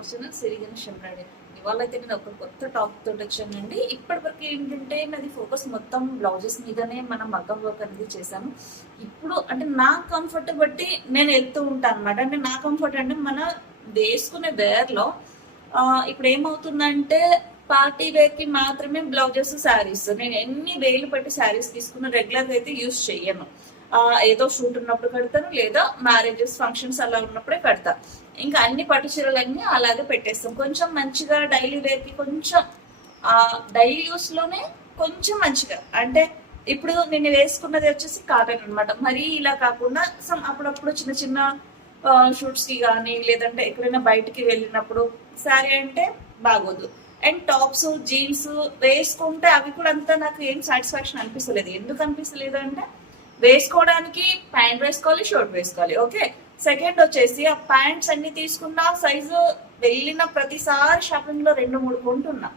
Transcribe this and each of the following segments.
Our channel సిరిగిన షమ్రాడి. ఇవాళ అయితే నేను ఒక కొత్త టాప్ తోటి వచ్చానండి. ఇప్పటివరకు ఏంటంటే నాది ఫోకస్ మొత్తం బ్లౌజెస్ మీదనే మనం మగ్గం వర్క్ అనేది చేశాను. ఇప్పుడు అంటే నా కంఫర్ట్ బట్టి నేను వెళ్తూ ఉంటాను అనమాట. అంటే నా కంఫర్ట్ అంటే మన వేసుకునే వేర్లో ఇప్పుడు ఏమవుతుందంటే పార్టీ వేర్ కి మాత్రమే బ్లౌజెస్ శారీస్ నేను ఎన్ని వేలు పెట్టి శారీస్ తీసుకున్న రెగ్యులర్గా అయితే యూజ్ చెయ్యను. ఏదో షూట్ ఉన్నప్పుడు కడతాను, లేదా మ్యారేజెస్ ఫంక్షన్స్ అలా ఉన్నప్పుడే కడతా. ఇంకా అన్ని పట్టు చీరలన్నీ అలాగే పెట్టేస్తాం. కొంచెం మంచిగా డైలీ వేర్కి కొంచెం డైలీ యూస్ లోనే కొంచెం మంచిగా, అంటే ఇప్పుడు నేను వేసుకున్నది వచ్చేసి కాటన్ అనమాట. మరీ ఇలా కాకుండా సమ్ అప్పుడప్పుడు చిన్న చిన్న షూట్స్ కి కానీ, లేదంటే ఎక్కడైనా బయటికి వెళ్ళినప్పుడు శారీ అంటే బాగోదు. అండ్ టాప్స్ జీన్స్ వేసుకుంటే అవి కూడా అంతా నాకు ఏం సాటిస్ఫాక్షన్ అనిపిస్తలేదు. ఎందుకు అనిపిస్తలేదు అంటే వేసుకోవడానికి ప్యాంట్ వేసుకోవాలి, షర్ట్ వేసుకోవాలి, ఓకే. సెకండ్ వచ్చేసి ఆ ప్యాంట్స్ అన్ని తీసుకున్న సైజు వెళ్ళిన ప్రతిసారి షాపింగ్ లో 2-3 కొంటున్నా.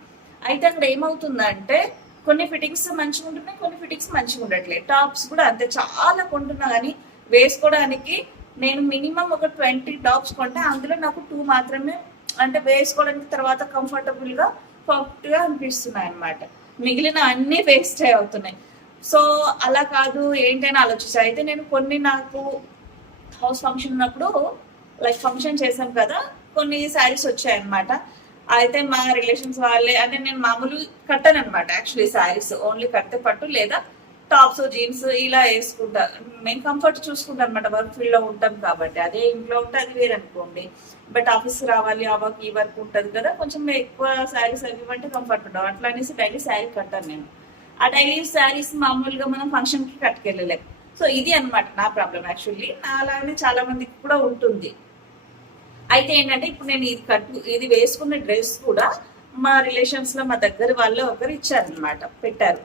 అయితే అక్కడ ఏమవుతుందంటే కొన్ని ఫిట్టింగ్స్ మంచిగా ఉంటున్నాయి, కొన్ని ఫిట్టింగ్స్ మంచిగా ఉండట్లేదు. టాప్స్ కూడా అంతే చాలా కొంటున్నా, కానీ వేసుకోవడానికి నేను మినిమం ఒక 20 టాప్స్ కొంటే అందులో నాకు 2 మాత్రమే అంటే వేసుకోవడానికి తర్వాత కంఫర్టబుల్ గా పర్ఫెక్ట్ గా అనిపిస్తున్నాయి అనమాట. మిగిలిన అన్ని వేస్ట్ అవుతున్నాయి. సో అలా కాదు ఏంటైనా ఆలోచించా. అయితే నేను కొన్ని నాకు హౌస్ ఫంక్షన్ ఉన్నప్పుడు లైక్ ఫంక్షన్ చేసాం కదా, కొన్ని శారీస్ వచ్చాయన్నమాట. అయితే మా రిలేషన్స్ వాళ్ళే, అంటే నేను మామూలు కట్టాను అనమాట యాక్చువల్లీ శారీస్. ఓన్లీ కడితే పట్టు లేదా టాప్స్ జీన్స్ ఇలా వేసుకుంటా. మేము కంఫర్ట్ చూసుకుంటాం అనమాట, వర్క్ ఫీల్డ్ లో ఉంటాం కాబట్టి. అదే ఇంట్లో ఉంటే అది వేరు అనుకోండి, బట్ ఆఫీస్ రావాలి ఆ వర్క్ ఈ వర్క్ ఉంటుంది కదా, కొంచెం ఎక్కువ శారీస్ అవి ఇవ్వంటే కంఫర్ట్ ఉండవు. అట్లా అనేసి డైలీ శారీ కట్టాను నేను. ఆ డైలీ శారీస్ మామూలుగా మనం ఫంక్షన్ కి కట్టుకెళ్ళలేము. సో ఇది అనమాట నా ప్రాబ్లం. యాక్చువల్లీ నా అలానే చాలా మందికి కూడా ఉంటుంది. అయితే ఏంటంటే ఇప్పుడు నేను ఇది వేసుకున్న డ్రెస్ కూడా మా రిలేషన్స్ లో మా దగ్గర వాళ్ళు ఒకరు ఇచ్చారనమాట, పెట్టారు.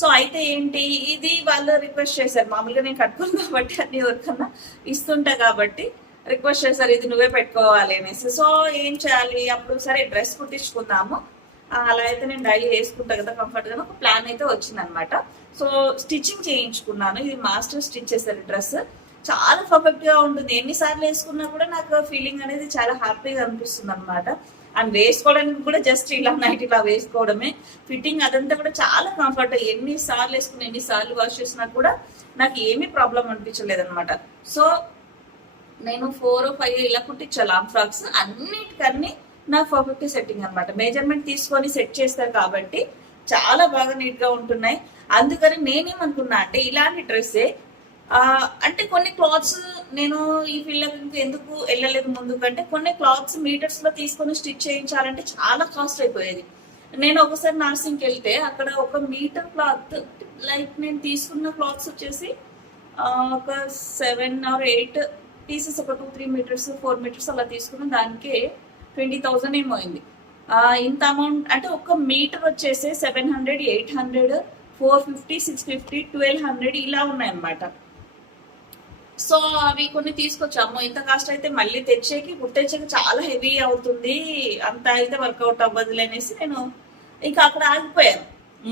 సో అయితే ఏంటి, ఇది వాళ్ళు రిక్వెస్ట్ చేశారు. మామూలుగా నేను కట్టుకున్నాను కాబట్టి అన్ని ఎవరికన్నా ఇస్తుంటా కాబట్టి రిక్వెస్ట్ చేశారు, ఇది నువ్వే పెట్టుకోవాలి అనేసి. సో ఏం చేయాలి, అప్పుడు సరే డ్రెస్ కుట్టించుకుందాము, అలా అయితే నేను డైలీ వేసుకుంటా కదా కంఫర్ట్ గా, ఒక ప్లాన్ అయితే వచ్చింది అనమాట. సో స్టిచ్చింగ్ చేయించుకున్నాను. ఇది మాస్టర్ స్టిచ్ చేశారు డ్రెస్. చాలా పర్ఫెక్ట్ గా ఉంటుంది. ఎన్నిసార్లు వేసుకున్నా కూడా నాకు ఫీలింగ్ అనేది చాలా హ్యాపీగా అనిపిస్తుంది అనమాట. అండ్ వేసుకోవడానికి కూడా జస్ట్ ఇలా నైట్ ఇలా వేసుకోవడమే. ఫిట్టింగ్ అదంతా కూడా చాలా కంఫర్ట్. ఎన్నిసార్లు వేసుకుని ఎన్నిసార్లు వాష్ చేసినా కూడా నాకు ఏమీ ప్రాబ్లం అనిపించలేదు అనమాట. సో నేను 4-5 ఇలా కుట్టించాను లాంగ్ ఫ్రాక్స్. అన్నిటికన్నీ నాకు పర్ఫెక్ట్ సెట్టింగ్ అనమాట. మెజర్మెంట్ తీసుకొని సెట్ చేస్తారు కాబట్టి చాలా బాగా నీట్ గా ఉంటున్నాయి. అందుకని నేనేమనుకున్నా అంటే ఇలాంటి డ్రెస్సే అంటే కొన్ని క్లాత్స్ నేను ఈ ఫీల్డ్ ఎందుకు వెళ్ళలేదు ముందుకంటే, కొన్ని క్లాత్స్ మీటర్స్ లో తీసుకొని స్టిచ్ చేయించాలంటే చాలా కాస్ట్ అయిపోయేది. నేను ఒకసారి నర్సింగ్కి వెళ్తే అక్కడ 1 మీటర్ క్లాత్, లైక్ నేను తీసుకున్న క్లాత్స్ వచ్చేసి ఒక 7 or 8 పీసెస్, ఒక 2-3 మీటర్స్ 4 మీటర్స్ అలా తీసుకున్న దానికి 20,000 ఏమో అయింది. ఇంత అమౌంట్ అంటే 1 మీటర్ వచ్చేసి 700, 800, 450, 650, 1200 ఇలా ఉన్నాయన్నమాట. సో అవి కొన్ని తీసుకొచ్చాము. ఇంత కాస్ట్ అయితే మళ్ళీ కుట్టేకి చాలా హెవీ అవుతుంది, అంత అయితే వర్కౌట్ అవ్వదులే అనేసి నేను ఇంకా అక్కడ ఆగిపోయాను.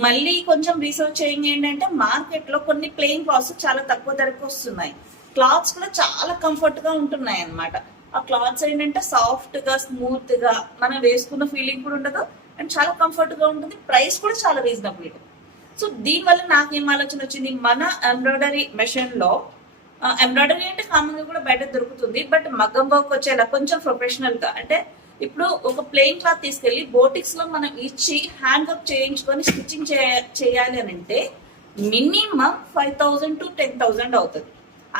మళ్ళీ కొంచెం రీసెర్చ్ చేయండి. ఏంటంటే మార్కెట్ లో కొన్ని ప్లెయిన్ క్లాత్స్ చాలా తక్కువ ధరకు వస్తున్నాయి. క్లాత్స్ కూడా చాలా కంఫర్ట్ గా ఉంటున్నాయి అన్నమాట. ఆ క్లాత్స్ ఏంటంటే సాఫ్ట్ గా స్మూత్ గా మనం వేసుకున్న ఫీలింగ్ కూడా ఉండదు, అండ్ చాలా కంఫర్ట్ గా ఉంటుంది. ప్రైస్ కూడా చాలా రీజనబుల్. సో దీనివల్ల నాకు ఏం ఆలోచన వచ్చింది, మన ఎంబ్రాయిడరీ మెషిన్ లో ఎంబ్రాయిడరీ అంటే కామన్ గా కూడా బయట దొరుకుతుంది, బట్ మగ్గం వర్క్ వచ్చేలా కొంచెం ప్రొఫెషనల్ గా, అంటే ఇప్పుడు ఒక ప్లెయిన్ క్లాత్ తీసుకెళ్లి బోటిక్స్ లో మనం ఇచ్చి హ్యాండ్ వర్క్ చేయించుకొని స్టిచ్చింగ్ చేయాలి అని అంటే మినిమం 5,000 to 10,000 అవుతుంది.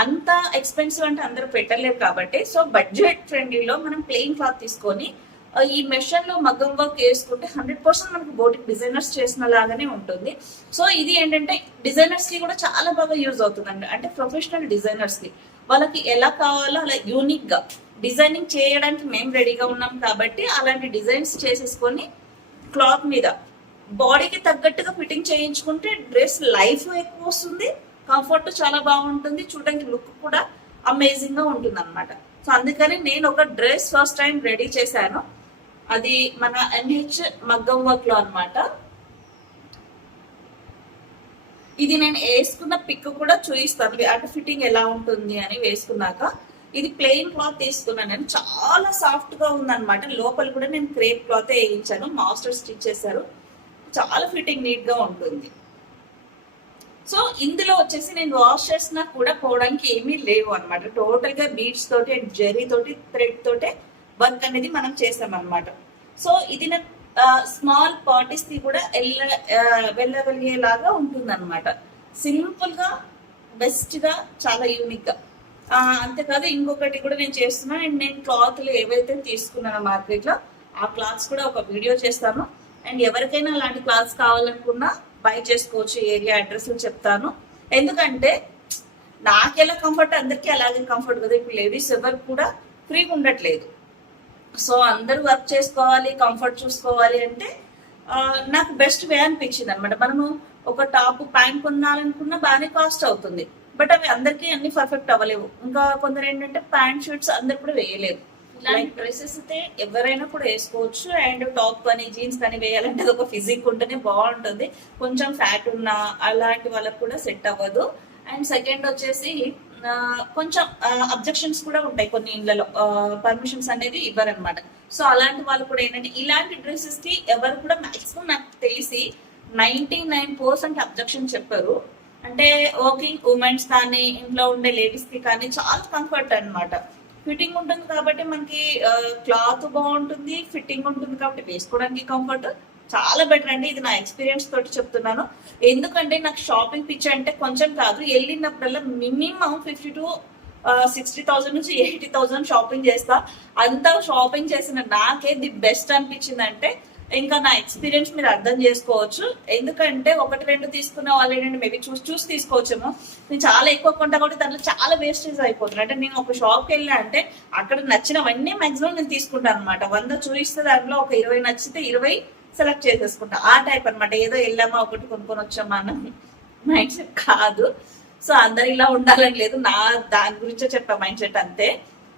అంత ఎక్స్పెన్సివ్ అంటే అందరూ పెట్టలేరు కాబట్టి, సో బడ్జెట్ ఫ్రెండ్లీలో మనం ప్లెయిన్ క్లాత్ తీసుకొని ఈ మెషిన్ లో మగ్గం వర్క్ వేసుకుంటే 100% మనకు బోటిక్ డిజైనర్స్ చేసిన లాగానే ఉంటుంది. సో ఇది ఏంటంటే డిజైనర్స్ కి కూడా చాలా బాగా యూజ్ అవుతుందండి. అంటే ప్రొఫెషనల్ డిజైనర్స్ కి వాళ్ళకి ఎలా కావాలో అలా యూనిక్ గా డిజైనింగ్ చేయడానికి మేము రెడీగా ఉన్నాం కాబట్టి అలాంటి డిజైన్స్ చేసేసుకొని క్లాత్ మీద బాడీకి తగ్గట్టుగా ఫిట్టింగ్ చేయించుకుంటే డ్రెస్ లైఫ్ ఎక్కువ వస్తుంది, కంఫర్ట్ చాలా బాగుంటుంది, చూడడానికి లుక్ కూడా అమేజింగ్ గా ఉంటుంది అనమాట. సో అందుకని నేను ఒక డ్రెస్ ఫస్ట్ టైం రెడీ చేశాను. అది మన NH మగ్గం వర్క్ లో అనమాట. ఇది నేను వేసుకున్న పిక్ కూడా చూపిస్తాను, అంటే ఫిట్టింగ్ ఎలా ఉంటుంది అని వేసుకున్నాక. ఇది ప్లెయిన్ క్లాత్ తీసుకున్నాను నేను, చాలా సాఫ్ట్ గా ఉందన్నమాట. లోపల కూడా నేను క్రేప్ క్లాత్ వేయించాను, మాస్టర్ స్టిచ్ చేశారు, చాలా ఫిట్టింగ్ నీట్ గా ఉంటుంది. సో ఇందులో వచ్చేసి నేను వాష్ చేసినా కూడా పోవడానికి ఏమీ లేవు అనమాట. టోటల్ గా బీడ్స్ తోటి అండ్ జెరీ తోటి థ్రెడ్ తోటే వర్క్ అనేది మనం చేసాం అనమాట. సో ఇది నా స్మాల్ పార్టీస్ కి కూడా వెళ్ళగలిగేలాగా ఉంటుంది అనమాట. సింపుల్ గా, బెస్ట్ గా, చాలా యూనిక్ గా. అంతేకాదు ఇంకొకటి కూడా నేను చేస్తున్నా. అండ్ నేను క్లాత్లు ఏవైతే తీసుకున్నానో మార్కెట్ లో, ఆ క్లాత్స్ కూడా ఒక వీడియో చేస్తాను. అండ్ ఎవరికైనా అలాంటి క్లాత్స్ కావాలనుకున్నా బై చేసుకోవచ్చు. ఏరియా అడ్రస్ చెప్తాను. ఎందుకంటే నాకు ఎలా కంఫర్ట్ అందరికీ అలాగే కంఫర్ట్ కదా. ఇప్పుడు లేడీస్ ఎవరు కూడా ఫ్రీగా ఉండట్లేదు. సో అందరూ వర్క్ చేసుకోవాలి, కంఫర్ట్ చూసుకోవాలి అంటే నాకు బెస్ట్ వే అనిపించింది అనమాట. మనము ఒక టాప్ ప్యాంట్ కొనాలనుకున్నా బాగానే కాస్ట్ అవుతుంది, బట్ అవి అందరికీ అన్ని పర్ఫెక్ట్ అవ్వలేవు. ఇంకా కొందరు ఏంటంటే ప్యాంట్ షర్ట్స్ అందరు కూడా వేయలేరు. ఇలాంటి డ్రెస్సెస్ అయితే ఎవరైనా కూడా వేసుకోవచ్చు. అండ్ టాప్ కానీ జీన్స్ కానీ వేయాలంటే అది ఒక ఫిజిక్ ఉంటేనే బాగుంటుంది. కొంచెం ఫ్యాట్ ఉన్న అలాంటి వాళ్ళకి కూడా సెట్ అవ్వదు. అండ్ సెకండ్ వచ్చేసి కొంచెం అబ్జెక్షన్స్ కూడా ఉంటాయి కొన్ని ఇళ్లలో, పర్మిషన్స్ అనేది ఇవ్వరనమాట. సో అలాంటి వాళ్ళు కూడా ఏంటంటే ఇలాంటి డ్రెస్సెస్ కి ఎవరు కూడా మాక్సిమం నాకు తెలిసి 99% అబ్జెక్షన్ చెప్పారు. అంటే వర్కింగ్ ఉమెన్స్ కానీ ఇంట్లో ఉండే లేడీస్ కి కానీ చాలా కంఫర్ట్ అనమాట. ఫిట్టింగ్ ఉంటుంది కాబట్టి మనకి క్లాత్ బాగుంటుంది, ఫిట్టింగ్ ఉంటుంది కాబట్టి వేసుకోవడానికి కంఫర్ట్ చాలా బెటర్ అండి. ఇది నా ఎక్స్పీరియన్స్ తోటి చెప్తున్నాను. ఎందుకంటే నాకు షాపింగ్ పిచ్చి అంటే కొంచెం కాదు, వెళ్ళినప్పుడల్లా మినిమం 50 to 60,000 నుంచి 80,000 షాపింగ్ చేస్తా. అంతా షాపింగ్ చేసిన నాకే ది బెస్ట్ అనిపించింది అంటే ఇంకా నా ఎక్స్పీరియన్స్ మీరు అర్థం చేసుకోవచ్చు. ఎందుకంటే ఒకటి రెండు తీసుకున్న వాళ్ళు ఏంటంటే మేబీ చూసి తీసుకోవచ్చేమో. నేను చాలా ఎక్కువ కొంటా కాబట్టి దాంట్లో చాలా వేస్టేజ్ అయిపోతుంది. అంటే నేను ఒక షాప్కి వెళ్ళినా అంటే అక్కడ నచ్చినవన్నీ మాక్సిమం నేను తీసుకుంటాను అనమాట. 100 చూపిస్తే దాంట్లో ఒక 20 నచ్చితే 20 సెలెక్ట్ చేసేసుకుంటా. ఆ టైప్ అనమాట. ఏదో వెళ్ళామా ఒకటి కొనుక్కొని వచ్చామా అన్న మైండ్ సెట్ కాదు. సో అందరు ఇలా ఉండాలని లేదు, నా దాని గురించే చెప్పా మైండ్ సెట్ అంతే.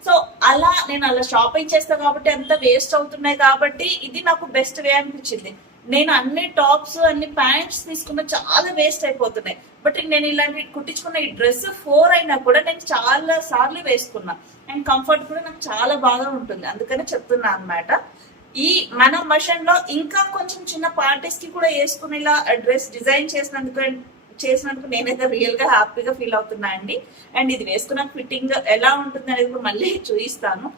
సో అలా నేను అలా షాపింగ్ చేస్తా కాబట్టి అంత వేస్ట్ అవుతున్నాయి కాబట్టి ఇది నాకు బెస్ట్ వే అనిపించింది. నేను అన్ని టాప్స్ అన్ని ప్యాంట్స్ తీసుకున్న చాలా వేస్ట్ అయిపోతున్నాయి. బట్ నేను ఇలాంటి కుట్టించుకున్న ఈ డ్రెస్ 4 అయినా కూడా నేను చాలా సార్లు వేసుకున్నా. అండ్ కంఫర్ట్ కూడా నాకు చాలా బాగా ఉంటుంది. అందుకనే చెప్తున్నా అనమాట. ఈ మన మషన్ లో ఇంకా కొంచెం చిన్న పార్టీస్ కి కూడా వేసుకునేలా డ్రెస్ డిజైన్ చేసినందుకు నేనైతే రియల్ గా హ్యాపీగా ఫీల్ అవుతున్నా అండి. అండ్ ఇది వేసుకున్న ఫిట్టింగ్ ఎలా ఉంటుంది అనేది కూడా మళ్ళీ చూపిస్తాను.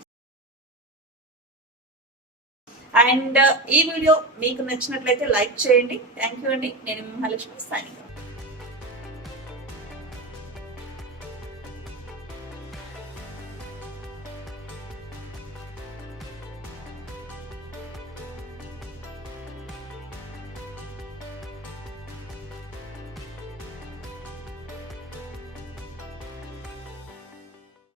అండ్ ఈ వీడియో మీకు నచ్చినట్లయితే లైక్ చేయండి. థ్యాంక్ యూ అండి. నేను మహాలక్ష్మి సైనింగ్.